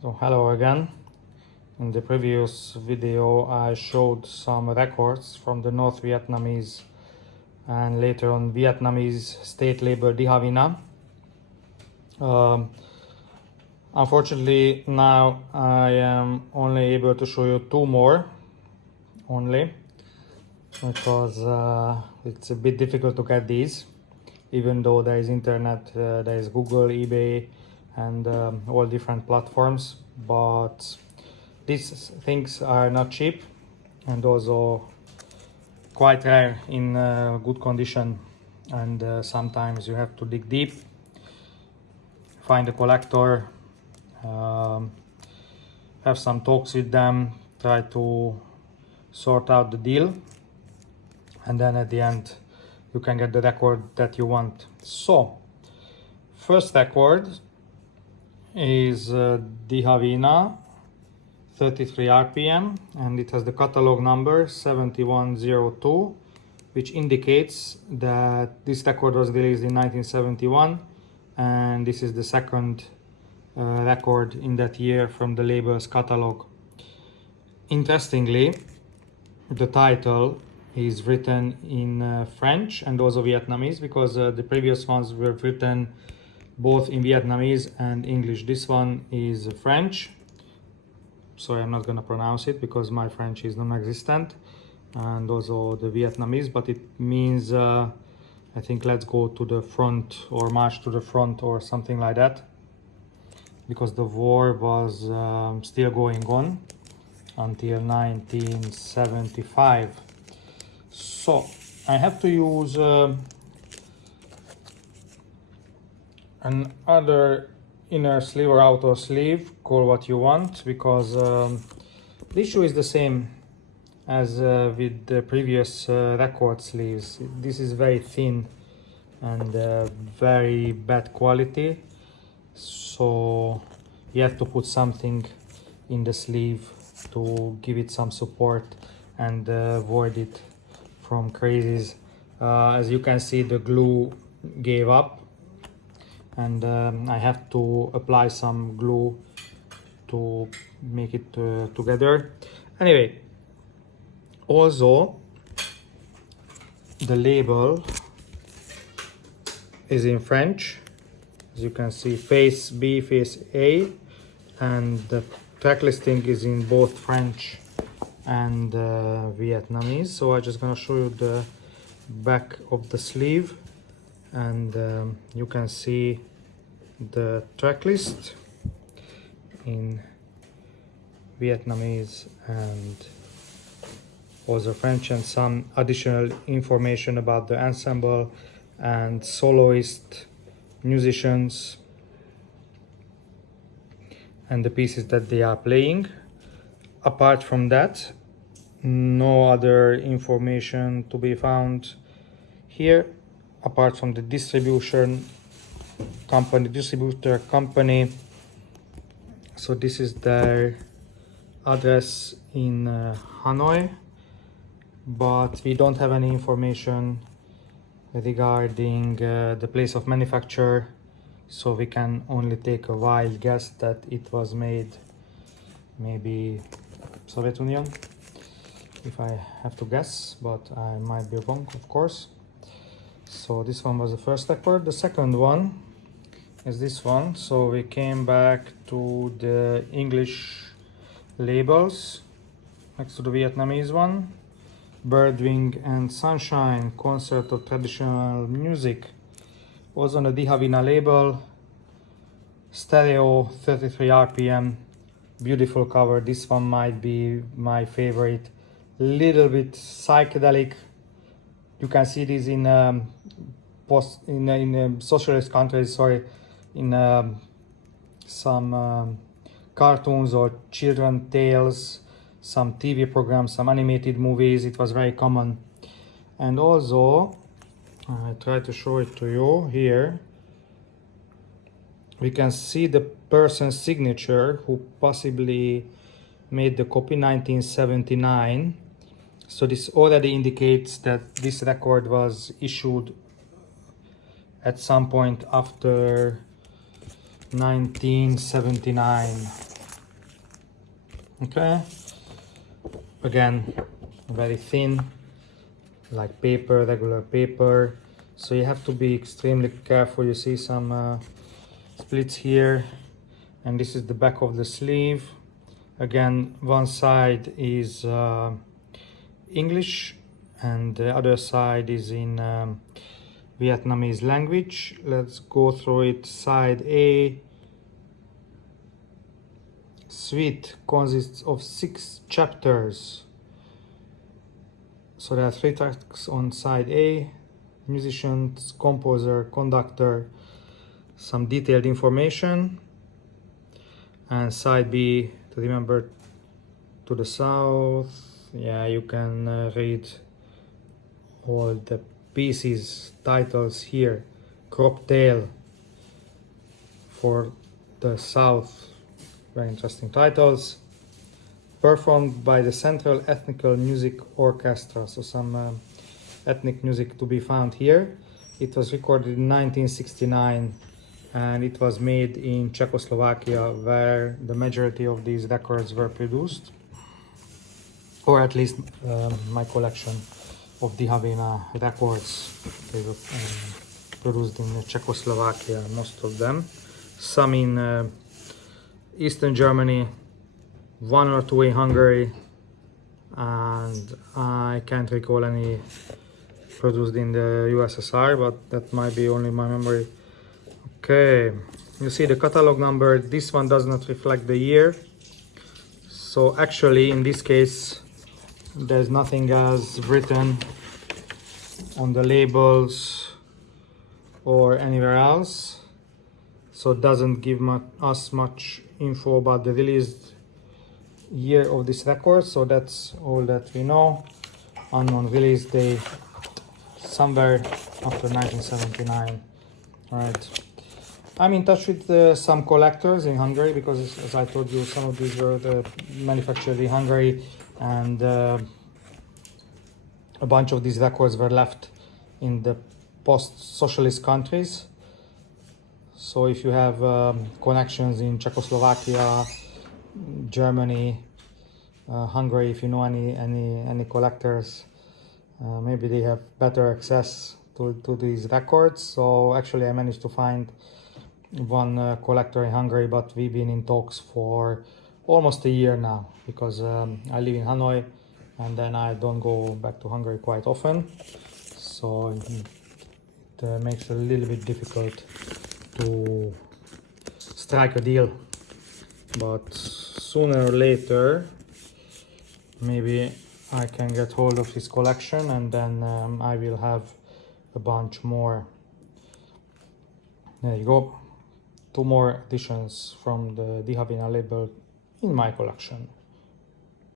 So hello again. In the previous video I showed some records from the North Vietnamese and later on Vietnamese state label DIHAVINA. Unfortunately now I am only able to show you two more only because it's a bit difficult to get these, even though there is internet, there is Google, eBay and all different platforms, but these things are not cheap and also quite rare in good condition, and sometimes you have to dig deep, find a collector, have some talks with them, try to sort out the deal, and then at the end you can get the record that you want. So first record is DIHAVINA 33 RPM, and it has the catalog number 7102, which indicates that this record was released in 1971 and this is the second record in that year from the label's catalog. Interestingly, the title is written in French and also Vietnamese, because the previous ones were written both in Vietnamese and English. This one is French. Sorry, I'm not going to pronounce it because my French is non-existent, and also the Vietnamese, but it means I think let's go to the front or march to the front or something like that, because the war was still going on until 1975. So I have to use another inner sleeve or outer sleeve, call what you want, because the issue is the same as with the previous record sleeves. This is very thin and very bad quality, so you have to put something in the sleeve to give it some support and avoid it from crazies. As you can see, the glue gave up, and I have to apply some glue to make it together. Anyway, also the label is in French, as you can see, face B, face A, and the track listing is in both French and Vietnamese. So I'm just gonna show you the back of the sleeve, and you can see the track list in Vietnamese and also French, and some additional information about the ensemble and soloist musicians and the pieces that they are playing. Apart from that, no other information to be found here, apart from the distributor company. So this is their address in Hanoi, but we don't have any information regarding the place of manufacture, so we can only take a wild guess that it was made maybe Soviet Union, if I have to guess, but I might be wrong, of course. So this one was the first record. The second one is this one. So we came back to the English labels next to the Vietnamese one. Birdwing and Sunshine, Concert of Traditional Music, was on the DIHAVINA label. Stereo 33 RPM, beautiful cover. This one might be my favorite. Little bit psychedelic. You can see this in socialist countries, sorry, in some cartoons or children tales, some TV programs, some animated movies. It was very common. And also, I try to show it to you here. We can see the person's signature who possibly made the copy, 1979. So this already indicates that this record was issued at some point after 1979. Okay, again, very thin, like paper, regular paper, so you have to be extremely careful. You see some splits here, and this is the back of the sleeve. Again, one side is English and the other side is in Vietnamese language. Let's go through it. Side A suite consists of 6 chapters. So there are 3 tracks on side A: musicians, composer, conductor, some detailed information. And side B, to remember, to the south, yeah, you can read all the pieces, titles here. Crop tail for the south, very interesting titles. Performed by the Central Ethnical Music Orchestra, so some ethnic music to be found here. It was recorded in 1969 and it was made in Czechoslovakia, where the majority of these records were produced, or at least my collection of DIHAVINA records, they were produced in Czechoslovakia, most of them. Some in Eastern Germany, 1 or 2 in Hungary, and I can't recall any produced in the USSR, but that might be only my memory. Okay, you see the catalog number. This one does not reflect the year, so actually in this case there's nothing else written on the labels or anywhere else, so it doesn't give us much info about the release year of this record. So that's all that we know. Unknown release day, somewhere after 1979. All right, I'm in touch with some collectors in Hungary, because as I told you, some of these were manufactured in Hungary, and a bunch of these records were left in the post-socialist countries. So if you have connections in Czechoslovakia, Germany, Hungary, if you know any collectors, maybe they have better access to these records. So actually I managed to find one collector in Hungary, but we've been in talks for almost a year now, because I live in Hanoi and then I don't go back to Hungary quite often, so it makes it a little bit difficult to strike a deal. But sooner or later maybe I can get hold of his collection, and then I will have a bunch more. There you go, 2 more editions from the DIHAVINA label in my collection.